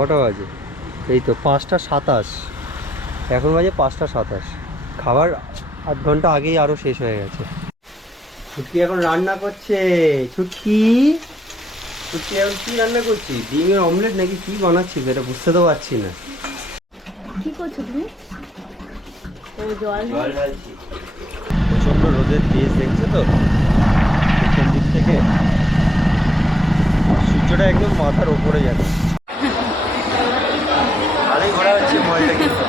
কটা বাজে? এই তো পাঁচটা সাতাশ। এখন বাজে পাঁচটা সাতাশ। খাবার আধ ঘণ্টা আগেই আরও শেষ হয়ে গেছে। ছুটকি এখন রান্না করছে। ছুটকি? ছুটকি এখন কী রান্না করছি? ডিমের অমলেট নাকি কী বানাচ্ছিস এটা বুঝতে তো পারছি না। কি করছ তুমি? প্রচণ্ড রোদের তেজ দেখছে তো? দিক থেকে। সূর্যটা একদম মাথার ওপরে যাচ্ছে। হচ্ছে মলটা কিন্তু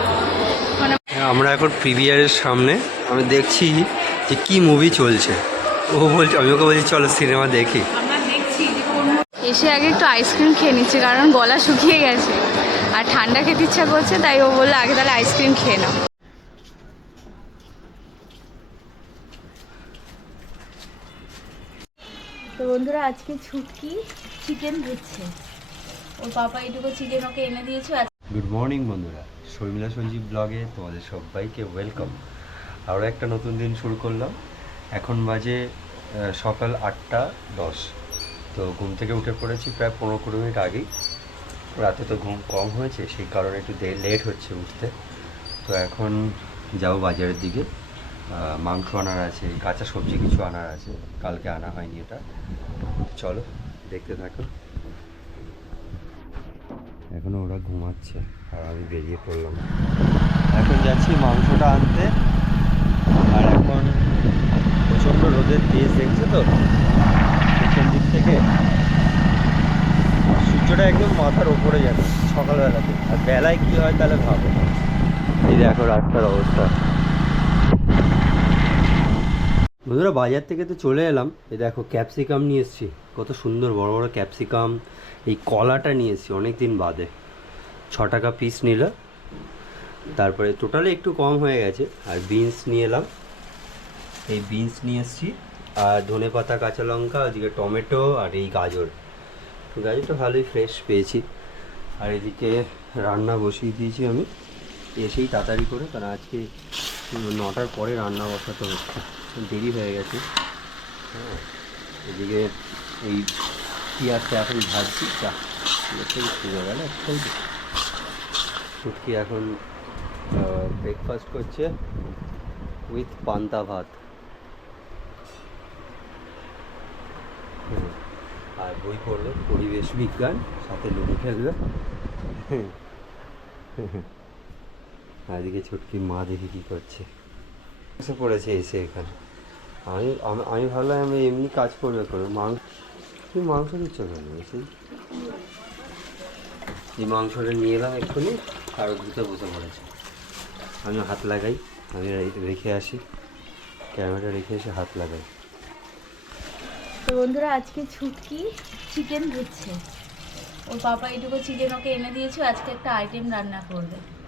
হ্যাঁ, আমরা এখন প্রিভিয়ারের সামনে আমি দেখছি যে কি মুভি চলছে। ও বলছে আমি ওকে বলছি চলো সিনেমা দেখি। দেখছি এসে আগে একটু আইসক্রিম খেয়ে নিচ্ছে কারণ গলা শুকিয়ে গেছে। আর ঠান্ডা খেতে ইচ্ছা করছে তাই ও বলল আগে তাহলে আইসক্রিম খেয়ে নাও। তো বন্ধুরা আজকে ছুটকি চিকেন দিচ্ছে ওর পাপা এইটুকু চিকেন ওকে এনে দিয়েছে গুড মর্নিং বন্ধুরা। শর্মিলা সঞ্জীব ব্লগে তোমাদের সবাইকে ওয়েলকাম আরও একটা নতুন দিন শুরু করলাম। এখন বাজে সকাল আটটা দশ। তো ঘুম থেকে উঠে পড়েছি প্রায় পনেরো কুড়ি মিনিট আগেই। রাতে তো ঘুম কম হয়েছে, সেই কারণে একটু দে লেট হচ্ছে উঠতে। তো এখন যাব বাজারের দিকে। মাংস আনার আছে, কাঁচা সবজি কিছু আনার আছে। কালকে আনা হয়নি এটা। চলো, দেখতে থাকো। এখনও ওরা ঘুমাচ্ছে আর আমি বেরিয়ে পড়লাম। এখন যাচ্ছি মাংসটা আনতে। আর এখন প্রচণ্ড রোদের তেজ দেখছে তো? পেছন দিক থেকে। সূর্যটা একদম মাথার ওপরে যাবে সকালবেলাতে। আর বেলায় কি হয় তাহলে ভাবো এই দেখো রাস্তার অবস্থা। বন্ধুরা, বাজার থেকে তো চলে এলাম। এই দেখো ক্যাপসিকাম নিয়ে এসেছি। কত সুন্দর বড় বড় ক্যাপসিকাম এই কলাটা নিয়ে এসেছি অনেক দিন বাদে। ছ টাকা পিস নিল। তারপরে টোটালি একটু কম হয়ে গেছে। আর বিনস নিয়ে এলাম। এই বিনস নিয়ে এসেছি। আর ধনে পাতা, কাঁচা লঙ্কা, ওদিকে টমেটো আর এই গাজর। গাজরটা ভালোই ফ্রেশ পেয়েছি। আর এদিকে রান্না বসিয়ে দিয়েছি আমি। এসেই তাড়াতাড়ি করে, কারণ আজকে নটার পরে রান্না বসাতে হচ্ছে। দেরি হয়ে গেছে। হ্যাঁ এদিকে এই পেঁয়াজটা এখন ভাজছি। চা শুনে গেল ছুটকি এখন ব্রেকফাস্ট করছে উইথ পান্তা ভাত। হুম, আর বই পড়ল পরিবেশ বিজ্ঞান সাথে লুডো খেলবে আর এদিকে ছুটকি মা দেখি কী করছে। এসে পড়েছে, এসে এখানে। আমি, আমি- ভাবলাম আমি এমনি কাজ করবে করে। মাংস, তুমি মাংস দিচ্ছ কেন? সেই এই মাংসটা নিয়ে এলাম এক্ষুনি, আর ধুতে বসে পড়েছে। আমি হাত লাগাই, আমি রেখে আসি। ক্যামেরাটা রেখে এসে হাত লাগাই। তো বন্ধুরা, আজকে ছুটকি চিকেন দিচ্ছে। ওর পাপা এইটুকু চিকেন ওকে এনে দিয়েছে আজকে একটা আইটেম রান্না করবে।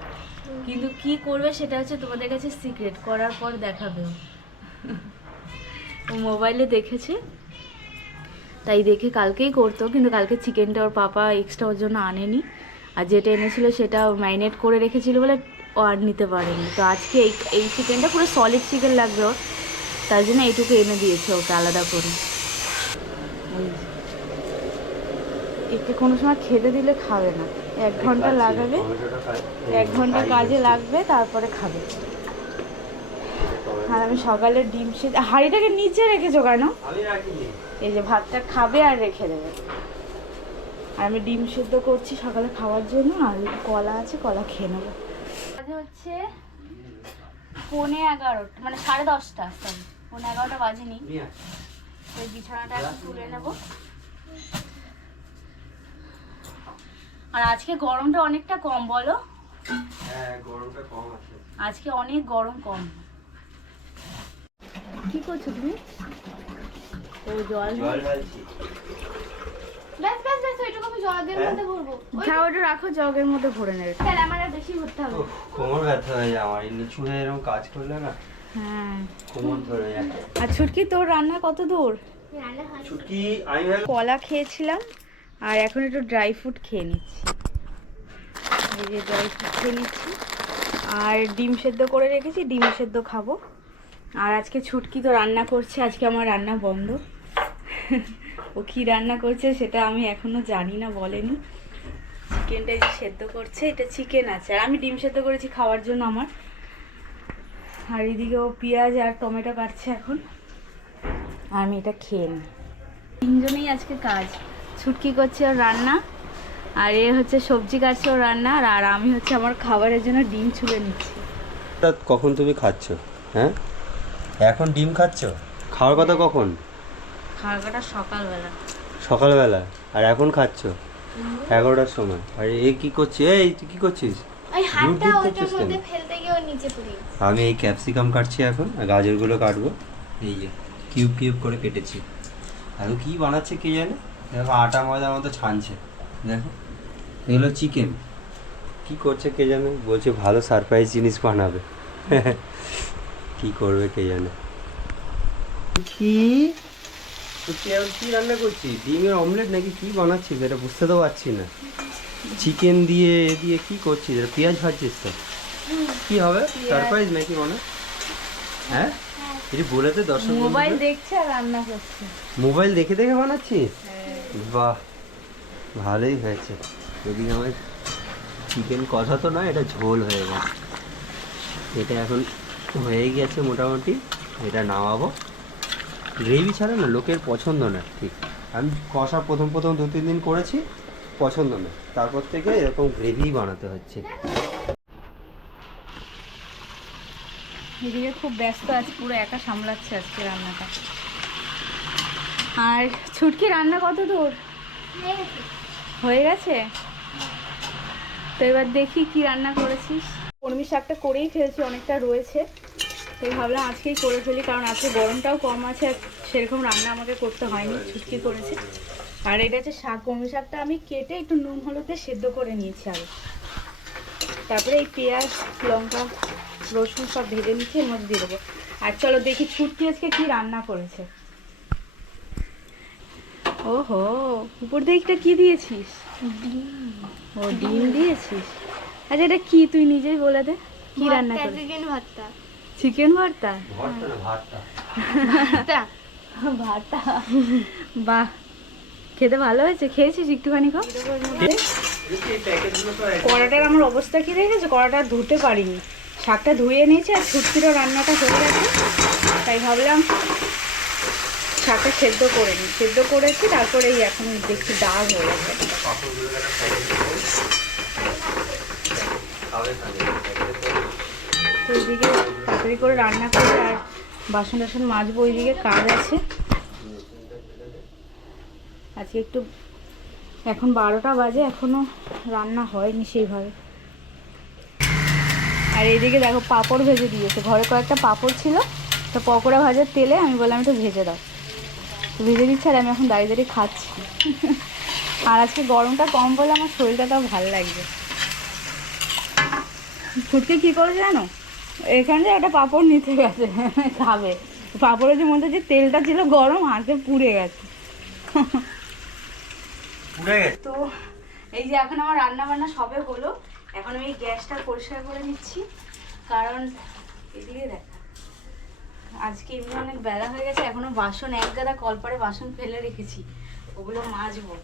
কিন্তু কি করবে সেটা হচ্ছে তোমাদের কাছে সিক্রেট করার পর দেখাবে। ও। মোবাইলে দেখেছে, তাই দেখে কালকেই করতো, কিন্তু কালকে চিকেনটা ওর পাপা এক্সট্রা ওর জন্য আনেনি। আর যেটা এনেছিল সেটা ম্যারিনেট করে রেখেছিল বলে ও আর নিতে পারেনি। তো আজকে এই এই চিকেনটা পুরো সলিড চিকেন লাগবে ওর। তার জন্য এইটুকু এনে দিয়েছে ওকে আলাদা করে। একে কোনো সময় খেতে দিলে খাবে না। এক ঘণ্টা লাগাবে এক ঘণ্টা কাজে লাগবে তারপরে খাবে। আর আমি সকালে ডিম সেদ্ধ হাঁড়িটাকে নিচে রেখেছো কেন? এই যে ভাতটা খাবে আর রেখে দেবে। আর আমি ডিম সেদ্ধ করছি সকালে খাওয়ার জন্য আর কলা আছে কলা খেয়ে নেব। বাজে হচ্ছে পৌনে এগারোটা মানে সাড়ে দশটা সরি পৌনে এগারোটা বাজেনি। ওই বিছানাটা একটু তুলে নেব। আর আজকে গরমটা অনেকটা কম বলো? হ্যাঁ গরমটা কম আছে। আজকে অনেক গরম কম। কি করছ তুমি? ও জল জল ঢালছি। ব্যাস ব্যাস ব্যাস ওইটুকু আমি জলের হ্যাঁ? মধ্যে ভরবো। ওই খাওয়াটা রাখো জগের মধ্যে ভরে নেবে। তাহলে আমার আর বেশি ভরতে হবে। কোমর ব্যথা হয়ে যায় আমার। নিচু হয়ে এরকম কাজ করলে না হ্যাঁ। কোমর ধরে যায়। আর ছুটকি তোর রান্না কত দূর? রান্না হয় ছুটকি আমি কলা খেয়েছিলাম। আর এখন একটু ড্রাই ফ্রুট খেয়ে নিচ্ছি। এই যে ড্রাই ফ্রুট খেয়ে নিচ্ছি। আর ডিম সেদ্ধ করে রেখেছি, ডিম সেদ্ধ খাব। আর আজকে ছুটকি তো রান্না করছে, আজকে আমার রান্না বন্ধ। ও কি রান্না করছে সেটা আমি এখনও জানি না, বলেনি। চিকেনটা যে সেদ্ধ করছে, এটা চিকেন আছে। আর আমি ডিম সেদ্ধ করেছি খাওয়ার জন্য আমার। আর এদিকে ও পেঁয়াজ আর টমেটো কাটছে এখন। আর আমি এটা খেয়ে নিই। তিনজনেই আজকে কাজ। ছুটকি করছে ওর রান্না আর এ হচ্ছে সবজি কাটছে ওর রান্না আর- আর আমি হচ্ছে আমার খাবারের জন্য ডিম ছুলে নিচ্ছি। তা কখন তুমি খাচ্ছ? হ্যাঁ? এখন ডিম খাচ্ছ? খাওয়ার কথা কখন? খাওয়াটা সকালবেলা। সকালবেলা। আর এখন খাচ্ছ? এগারোটার সময়। আর এ কি করছে? এই তুই কি করছিস। আমি এই ক্যাপসিকাম কাটছি এখন আর গাজরগুলো কাটবো। এই যে কিউব কিউব করে কেটেছি। আর কি বানাচ্ছে কে জানে? দেখো আটা ময়দার মতো ছানছে। দেখো এগুলো চিকেন কি করছে কে জানে? বলছে ভালো সারপ্রাইজ জিনিস বানাবে। কি করবে কে জানে? কি? কি রান্না করছিস ডিমের অমলেট নাকি কি বানাচ্ছিস এটা বুঝতে তো পারছি না। চিকেন দিয়ে এ দিয়ে কি করছিস এটা পেঁয়াজ ভাজছিস তো? কি হবে? সারপ্রাইজ নাকি মনে? হ্যাঁ? এটি বলে দে দর্শক মোবাইল দেখছে আর রান্না করছে। মোবাইল দেখে দেখে বানাচ্ছিস? বাহ ভালোই হয়েছে। যদি আমার চিকেন কষা তো নয় এটা ঝোল হয়ে গেছে। এটা এখন হয়ে গেছে মোটামুটি এটা নামাবো। গ্রেভি ছাড়া না লোকের পছন্দ না ঠিক। আমি কষা প্রথম প্রথম দু তিন দিন করেছি পছন্দ না। তারপর থেকে এরকম গ্রেভি বানাতে হচ্ছে। এদিকে খুব ব্যস্ত আছে পুরো একা সামলাচ্ছে আজকে রান্নাটা। আর ছুটকি রান্না কত দূর? হয়ে গেছে? তো এবার দেখি কি রান্না করেছিস। কর্মী শাকটা করেই ফেলছি, অনেকটা রয়েছে। তো ভাবলাম আজকেই করে ফেলি, কারণ আজকে গরমটাও কম আছে, আর সেরকম রান্না আমাকে করতে হয়নি, ছুটকি করেছে। আর এটা হচ্ছে শাক কর্মী শাকটা আমি কেটে একটু নুন হলুদে সেদ্ধ করে নিয়েছি আগে। তারপরে এই পেঁয়াজ, লঙ্কা, রসুন সব ভেজে নিচ্ছি, এর মধ্যে দিয়ে দেবো। আর চলো দেখি ছুটকি আজকে কি রান্না করেছে। ওহো উপর দিকটা কি দিয়েছিস? ও ডিম। দিয়েছিস? আচ্ছা এটা কি তুই নিজেই বলে দে। কি রান্না করেছিস? চিকেন ভর্তা। চিকেন ভর্তা? ভর্তা ভাতটা। ভর্তা। বাহ খেতে ভালো হয়েছে? খেয়েছিস একটুখানি কম? কড়াটার আমার অবস্থা কি দেখেছ? কড়াটা ধুতে পারিনি। শাকটা ধুয়ে নিয়েছি আর ছুটকিরও রান্নাটা হয়ে গেছে। তাই ভাবলাম শাকটা সেদ্ধ করে নিই। সেদ্ধ করেছি, তারপরে এই এখন দেখছি দাগ হয়ে গেছে। তো ওইদিকে তাড়াতাড়ি করে রান্না করে আর বাসন টাসন মাজবো ওইদিকে কাজ আছে। আজকে একটু, এখন বারোটা বাজে, এখনও রান্না হয়নি সেইভাবে। আর এইদিকে দেখো পাঁপড় ভেজে দিয়েছে। ঘরে কয়েকটা পাঁপড় ছিল, তো পকোড়া ভাজার তেলে আমি বললাম একটু ভেজে দাও। ভেজে দিচ্ছে আর আমি এখন দাঁড়িয়ে দাঁড়িয়ে খাচ্ছি। আর আজকে গরমটা কম বলে আমার শরীরটা তাও ভালো লাগবে ফুটকে কী করেছে জানো? এখানে একটা পাঁপড় নিতে গেছে খাবে। পাঁপড়ের যে মধ্যে যে তেলটা ছিল গরম হাতে পুড়ে গেছে। তো এই যে এখন আমার রান্না বান্না সবে হলো। এখন আমি গ্যাসটা পরিষ্কার করে নিচ্ছি। কারণ এদিকে দেখা আজকে এমনি অনেক বেলা হয়ে গেছে এখনও বাসন এক গাদা কলপারে বাসন ফেলে রেখেছি ওগুলো মাজবো।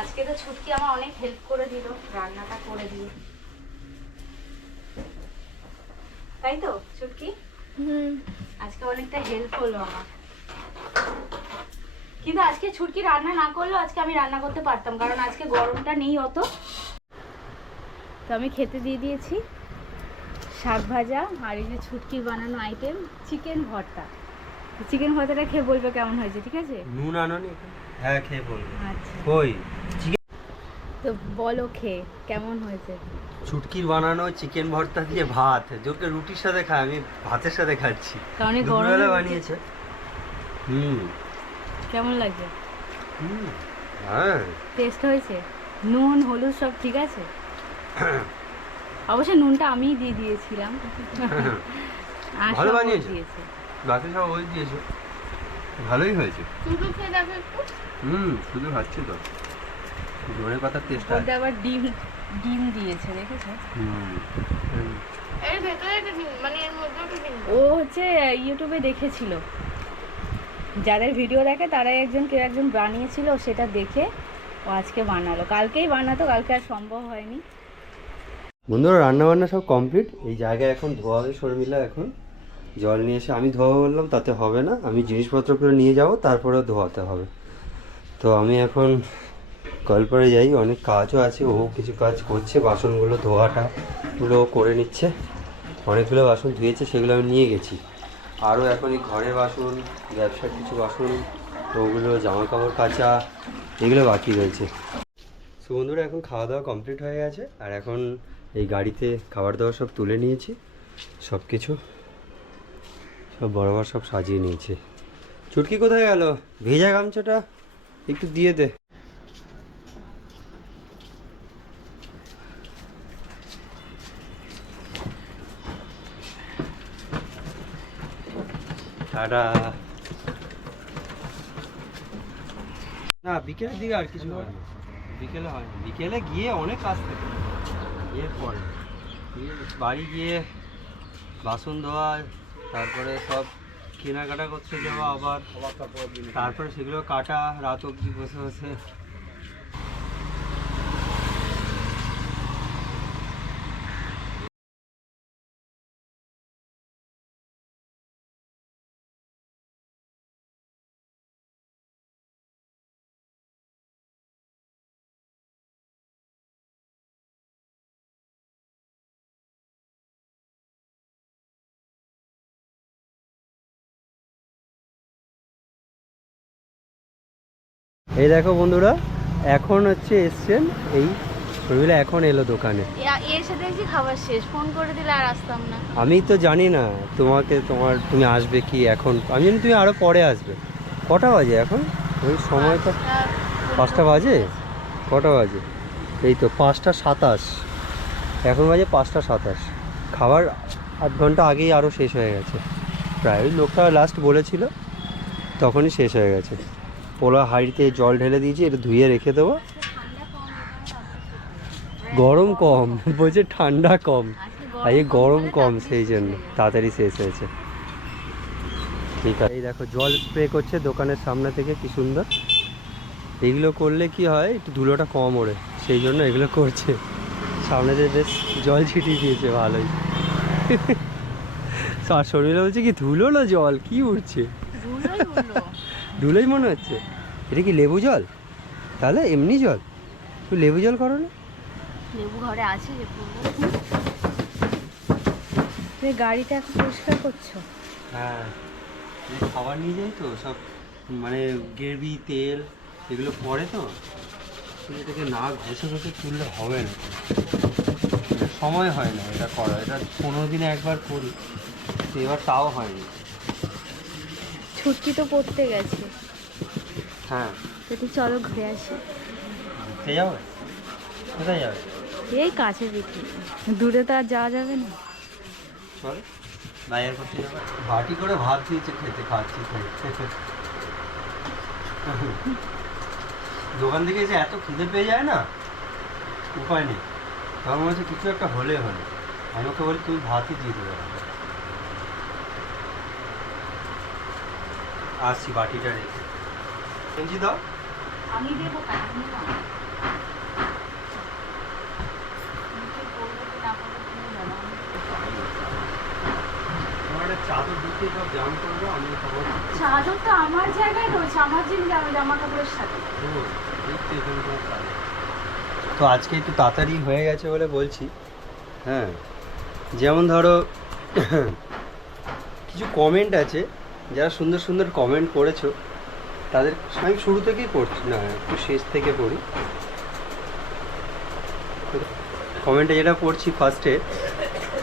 আজকে তো ছুটকি আমার অনেক হেল্প করে দিল রান্নাটা করে দিল। তাই তো ছুটকি? হুম। আজকে অনেকটা হেল্প হলো আমার। কিন্তু আজকে ছুটকি রান্না না করলেও আজকে আমি রান্না করতে পারতাম কারণ আজকে গরমটা নেই অত। তো আমি খেতে দিয়ে দিয়েছি। শাক ভাজা আর এই যে ছুটকির বানানো আইটেম চিকেন ভর্তা। চিকেন ভর্তাটা খেয়ে বলবে কেমন হয়েছে ঠিক আছে? নুন আনোনি? হ্যাঁ খেয়ে বলব। আচ্ছা। কই? তো বলো খেয়ে কেমন হয়েছে? ছুটকির বানানো চিকেন ভর্তা দিয়ে ভাত। যোকে রুটির সাথে খাই আমি ভাতের সাথে খাচ্ছি। কারণ গরমে বানিয়েছে। হুম। কেমন লাগছে? হুম হ্যাঁ। টেস্ট হয়েছে? নুন হলুদ সব ঠিক আছে? অবশ্যই নুনটা আমিই দিয়ে দিয়েছিলাম। আর ভালো সব বানিয়েছো? দিয়েছে। বাকি সব ওই দিয়েছ? ভালোই হয়েছে। শুধু খেয়ে দেখো একটু। হুম শুধু খাচ্ছি তো। ধনে পাতার টেস্ট ওটা আবার ডিম ডিম দিয়েছে দেখেছ? হুম। হুম। এর ভেতরে একটা ডিম মানে এর মধ্যে একটা ডিম। ও হচ্ছে ইউটিউবে দেখেছিল। যাদের ভিডিও দেখে তারাই একজন কেউ একজন বানিয়েছিল সেটা দেখে ও আজকে বানালো। কালকেই বানাতো কালকে আর সম্ভব হয়নি। বন্ধুরা রান্না বান্না সব কমপ্লিট এই জায়গায় এখন ধোয়া হবে শর্মিলা এখন। জল নিয়ে এসে আমি ধোয়া বললাম, তাতে হবে না। আমি জিনিসপত্রগুলো নিয়ে যাব তারপরে ধোয়াতে হবে। তো আমি এখন কলপারে যাই, অনেক কাজও আছে। ও কিছু কাজ করছে, বাসনগুলো ধোয়াটা গুলো করে নিচ্ছে। অনেকগুলো বাসন ধুয়েছে, সেগুলো আমি নিয়ে গেছি। আরও এখন এই ঘরের বাসন, ব্যবসার কিছু বাসন, ওগুলো জামা কাপড় কাচা, এগুলো বাকি রয়েছে। সো বন্ধুরা, এখন খাওয়া দাওয়া কমপ্লিট হয়ে গেছে। আর এখন এই গাড়িতে খাবার দাবার সব তুলে নিয়েছি, সব কিছু। সব বরাবর সব সাজিয়ে নিয়েছি। চুটকি কোথায় গেল? ভেজা গামছাটা একটু দিয়ে দে। না, বিকেলের দিকে আর কিছু হয় বিকেলে হয় বিকেলে গিয়ে অনেক কাজ থাকে। গিয়ে বাড়ি গিয়ে বাসন ধোয়া তারপরে সব কেনাকাটা করতে যাওয়া আবার তারপরে সেগুলো কাটা রাত অবধি বসে বসে এই দেখো বন্ধুরা এখন হচ্ছে এসছেন এই শরীরে এখন এলো দোকানে। এসে খাবার শেষ। ফোন করে দিলে আর আসতাম না। আমি তো জানি না তোমাকে তোমার তুমি আসবে কি এখন? আমি জানি তুমি আরও পরে আসবে। কটা বাজে এখন? ওই সময়টা পাঁচটা পাঁচটা বাজে? কটা বাজে? এই তো পাঁচটা সাতাশ। এখন বাজে পাঁচটা সাতাশ। খাবার আধ ঘণ্টা আগেই আরও শেষ হয়ে গেছে। প্রায় ওই লোকটা লাস্ট বলেছিল তখনই শেষ হয়ে গেছে। পোলা হাঁড়িতে জল ঢেলে দিয়েছি, এটা ধুয়ে রেখে দেবো। গরম কম, বলছে ঠান্ডা কম। আর এই গরম কম সেই জন্য, তাড়াতাড়ি শেষ হয়েছে। ঠিক আছে, এই দেখো, জল স্প্রে করছে দোকানের সামনে থেকে, কি সুন্দর। এগুলো করলে কি হয়, একটু ধুলোটা কম ওড়ে, সেই জন্য এগুলো করছে। সামনে যে বেশ জল ছিটিয়ে দিয়েছে, ভালোই। আর শর্মিলা বলছে কি, ধুলো না জল, কি উঠছে ধুলোই মনে হচ্ছে। এটা কি লেবু জল? তাহলে এমনি জল। তুমি লেবু জল করো না। লেবু ঘরে আছে তুমি গাড়িটা এখন পরিষ্কার করছ? হ্যাঁ। এই খাবার নিয়ে যাই তো সব মানে গ্রেভি তেল এগুলো পড়ে তো। এটাকে না ঘষে ঘষে তুললে হবে না। মানে সময় হয় না এটা করা এটা পনেরো দিনে একবার করি। এবার তাও হয়নি। ছুটকি তো পড়তে গেছে। হ্যাঁ। যদি চলো ঘুরে আসি। ঘুরতে যাবে? কোথায় যাবে? এই কাছে বিক্রি দূরে তো আর যাওয়া যাবে না। চল বাজার করতে যাবে। বাটি করে ভাত দিয়েছে খেতে খাচ্ছি দোকান থেকে এসে এত খিদে পেয়ে যায় না? উপায় নেই। তখন মনে হচ্ছে কিছু একটা হলে হলে। আমি ওকে বলি তুমি ভাতই দিয়ে দেবে আমাকে। আসছি বাটিটা রেখে। গেঞ্জি দাও। আমি দেবো চাদর দিতে সব জাম করব আমি চাদর তো আমার জায়গায় রয়েছে আমার জিম জামা জামা কাপড়ের সাথে তো আজকে একটু তাড়াতাড়ি হয়ে গেছে বলে বলছি। হ্যাঁ যেমন ধরো কিছু কমেন্ট আছে। যারা সুন্দর সুন্দর কমেন্ট করেছ, তাদের আমি শুরু থেকেই পড়ছি, না, একটু শেষ থেকে পড়ি। কমেন্টে যেটা পড়ছি ফার্স্টে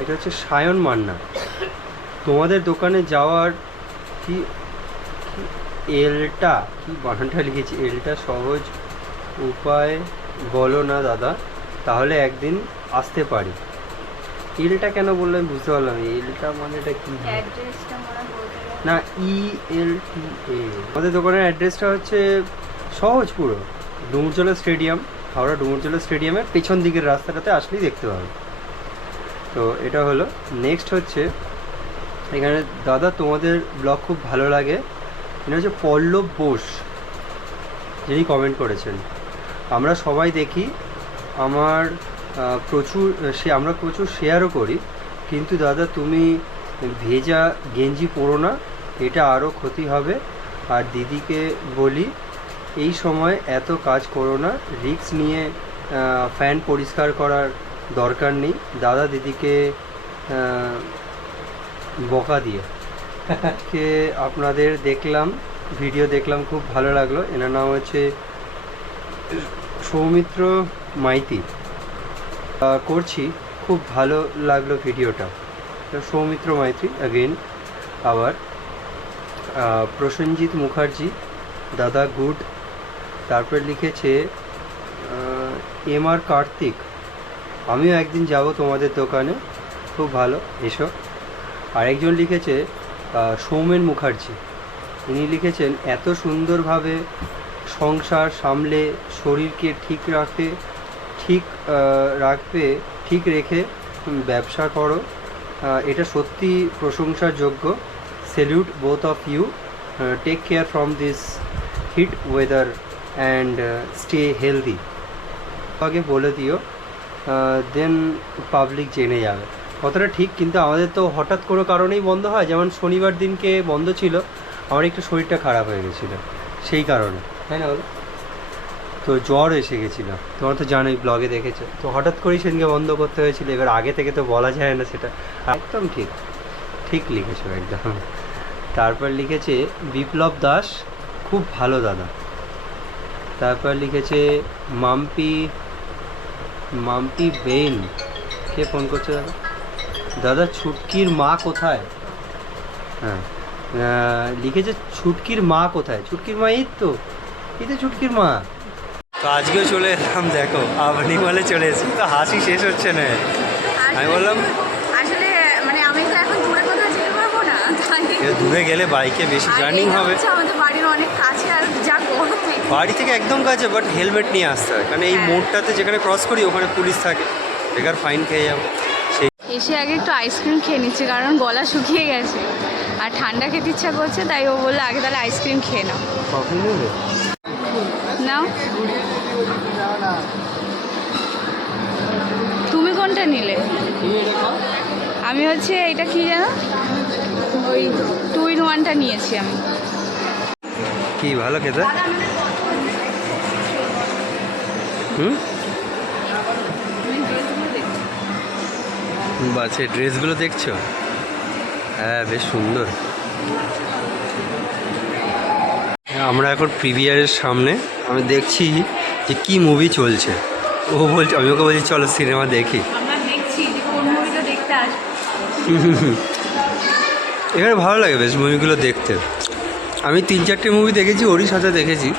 এটা হচ্ছে সায়ন মান্না। তোমাদের দোকানে যাওয়ার কি এলটা, কি বানানটা লিখেছি? এলটা সহজ উপায় বলো না, দাদা, তাহলে একদিন আসতে পারি। এলটা কেন বললাম বুঝতে পারলাম। এলটা মানে এটা কি না ই এল টি এ আমাদের দোকানের অ্যাড্রেসটা হচ্ছে সহজ পুরো ডুমুরজলা স্টেডিয়াম, হাওড়া ডুমুরজলা স্টেডিয়ামের পেছন দিকের রাস্তাটাতে আসলেই দেখতে পাবে তো এটা হলো। নেক্সট হচ্ছে, এখানে, দাদা, তোমাদের ব্লগ খুব ভালো লাগে। এটা হচ্ছে পল্লব বোস, যিনি কমেন্ট করেছেন। আমরা সবাই দেখি, আমার প্রচুর, সে, আমরা প্রচুর শেয়ারও করি, কিন্তু দাদা, তুমি ভেজা গেঞ্জি পরো না, এটা আরও ক্ষতি হবে। আর দিদিকে বলি, এই সময় এত কাজ করো না, রিক্স নিয়ে ফ্যান পরিষ্কার করার দরকার নেই। দাদা দিদিকে বকা দিয়ে। কে আপনাদের দেখলাম, ভিডিও দেখলাম, খুব ভালো লাগল। এনার নাম হচ্ছে সৌমিত্র মাইতি। করছি, খুব ভালো লাগল ভিডিওটা। সৌমিত্র মাইত্রী অ্যাগেন আবার প্রসেনজিৎ মুখার্জি, দাদা গুড, তারপর লিখেছে এম আর কার্তিক, আমিও একদিন যাব তোমাদের দোকানে, খুব ভালো, এসো। আরেকজন লিখেছে সৌমেন মুখার্জি ইনি লিখেছেন, এত সুন্দরভাবে সংসার সামলে, শরীরকে ঠিক রাখে, ঠিক রাখবে, ঠিক রেখে ব্যবসা করো। এটা সত্যি প্রশংসার যোগ্য salute both of you take care from this heat weather and stay healthy আগে বলে দিও দেন পাবলিক জেনে যাবে। কথাটা ঠিক, কিন্তু আমাদের তো হঠাৎ কোনো কারণেই বন্ধ হয়। যেমন শনিবার দিনকে বন্ধ ছিল, আমার একটু শরীরটা খারাপ হয়ে গেছিল, সেই কারণে। তাই না তো জ্বর এসে গেছিল। তোমার তো জানোই ব্লগে দেখেছ। তো হঠাৎ করেই সেদিনকে বন্ধ করতে হয়েছিল, এবার আগে থেকে তো বলা যায় না সেটা। একদম ঠিক ঠিক লিখেছো একদম। তারপর লিখেছে, বিপ্লব দাস, খুব ভালো দাদা। তারপর লিখেছে, মাম্পি মাম্পি বেন। কে ফোন করছে দাদা? দাদা, ছুটকির মা কোথায়? হ্যাঁ লিখেছে, ছুটকির মা কোথায়? ছুটকির মা এই তো? এই তো ছুটকির মা। তো আজকেও চলে এলাম দেখো আপনি বলে চলে এসেছি। তো হাসি শেষ হচ্ছে না। আমি বললাম আসলে মানে আমি তো এখন দূরে কোথাও যেতে পারব না দূরে গেলে বাইকে বেশি জার্নিং হবে। হচ্ছে আমাদের বাড়ির অনেক কাছে আর যা বাড়ি থেকে একদম কাছে বাট হেলমেট নিয়ে আসতে হয়। কারণ এই হ্যাঁ। মোড়টাতে যেখানে ক্রস করি ওখানে পুলিশ থাকে। বেকার ফাইন খেয়ে যাব। সেই এসে আগে একটু আইসক্রিম খেয়ে নিচ্ছে কারণ গলা শুকিয়ে গেছে। আর ঠান্ডা খেতে ইচ্ছা করছে তাই ও বলল আগে তাহলে আইসক্রিম খেয়ে নাও। নাও। তুমি কোনটা নিলে? আমি হচ্ছে এটা কি জানো ওই টু ইন ওয়ানটা নিয়েছি আমি। কি ভালো খেতে? হুম? বাচ্চা ড্রেসগুলো দেখছ? হ্যাঁ বেশ সুন্দর। আমরা এখন প্রিভিয়ারের সামনে আমি দেখছি যে কি মুভি চলছে? ও বলছে আমি ওকে বলছি চলো সিনেমা দেখি। এখানে ভালো লাগে বেশ মুভিগুলো দেখতে। আমি তিন চারটে মুভি দেখেছি ওরই সাথে দেখেছি।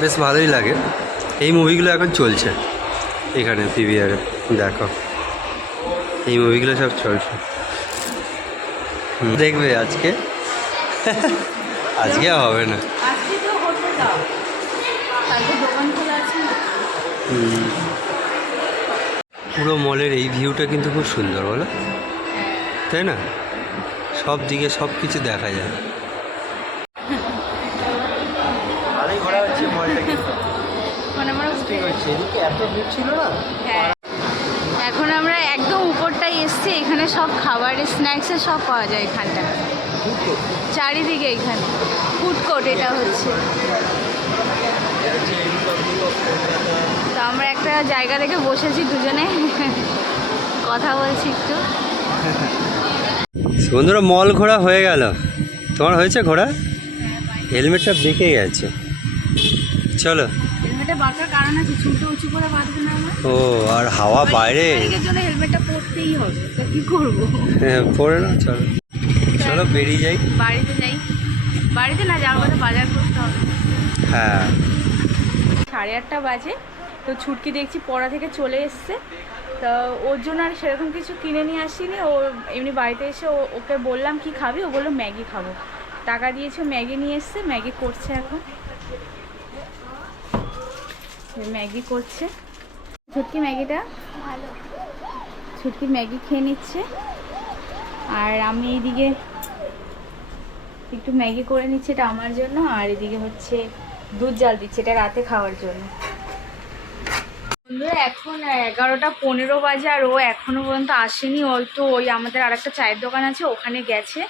বেশ ভালোই লাগে। এই মুভিগুলো এখন চলছে। এখানে পিভিআরে দেখো। এই মুভিগুলো সব চলছে। দেখবে আজকে? আজকে হবে না আজকে তো হোটেল দাও কালকে দোকান খোলা আছে না হুম। পুরো মলের এই ভিউটা কিন্তু খুব সুন্দর বলো? তাই না? সব দিকে সব কিছু দেখা যায়। ভালোই ঘোরা হচ্ছে মলটা কিন্তু। মানে হ্যাঁ। এখন আমরা একদম উপরটাই এসছি এখানে সব খাবারের স্ন্যাক্সের সব পাওয়া যায় এখানটা। চারিদিকে এখানে ফুড কোর্ট এটা হচ্ছে। তো আমরা একটা জায়গা দেখে বসেছি দুজনে। কথা বলছি একটু। বন্ধুরা মল ঘোরা হয়ে গেল। তোমার হয়েছে ঘোরা? হেলমেটটা বেঁকে গেছে। চলো। ও আর হাওয়া বাইরে। হ্যাঁ পড়ে না চলো। চলো বেরিয়ে যাই। বাড়িতে যাই। বাড়িতে না যাওয়ার কথা বাজার করতে হবে। হ্যাঁ। সাড়ে আটটা বাজে। তো ছুটকি দেখছি পড়া থেকে চলে এসছে। তো ওর জন্য আর সেরকম কিছু কিনে নিয়ে আসিনি। ও এমনি বাড়িতে এসে ওকে বললাম কি খাবি? ও বলল ম্যাগি খাব। টাকা দিয়েছে ম্যাগি নিয়ে এসছে ম্যাগি করছে এখন। ম্যাগি করছে। ছুটকি ম্যাগিটা? ভালো। ছুটকি ম্যাগি খেয়ে নিচ্ছে। আর আমি এইদিকে একটু ম্যাগি করে নিচ্ছি এটা আমার জন্য আর এদিকে হচ্ছে দুধ জাল দিচ্ছে এটা রাতে খাওয়ার জন্য। এখন এগারোটা পনেরো বাজে আর ও এখনও পর্যন্ত আসেনি। ও তো ওই আমাদের আর একটা চায়ের দোকান আছে, ওখানে গেছে।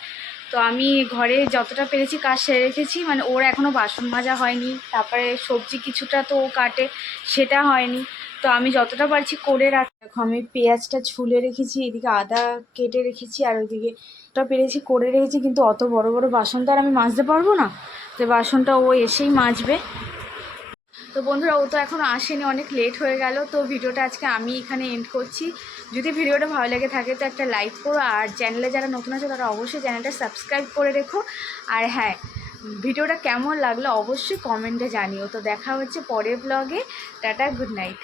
তো আমি ঘরে যতটা পেরেছি কাজ সেরে রেখেছি। মানে ওর এখনও বাসন মাজা হয়নি, তারপরে সবজি কিছুটা তো ও কাটে, সেটা হয়নি। তো আমি যতটা পারছি করে রাখ আমি পেঁয়াজটা ছুলে রেখেছি, এদিকে আদা কেটে রেখেছি, আর ওইদিকে ওটা পেরেছি করে রেখেছি, কিন্তু অত বড় বড় বাসন তো আর আমি মাজতে পারব না। তো বাসনটা ও এসেই মাজবে। তো বন্ধুরা, ও তো এখন আসেনি, অনেক লেট হয়ে গেল। তো ভিডিওটা আজকে আমি এখানে এন্ড করছি। যদি ভিডিওটা ভালো লেগে থাকে, তো একটা লাইক করো। আর চ্যানেলে যারা নতুন আছে, তারা অবশ্যই চ্যানেলটা সাবস্ক্রাইব করে রেখো। আর হ্যাঁ ভিডিওটা কেমন লাগল, অবশ্যই কমেন্টে জানিও। তো দেখা হচ্ছে পরের ব্লগে টাটা গুড নাইট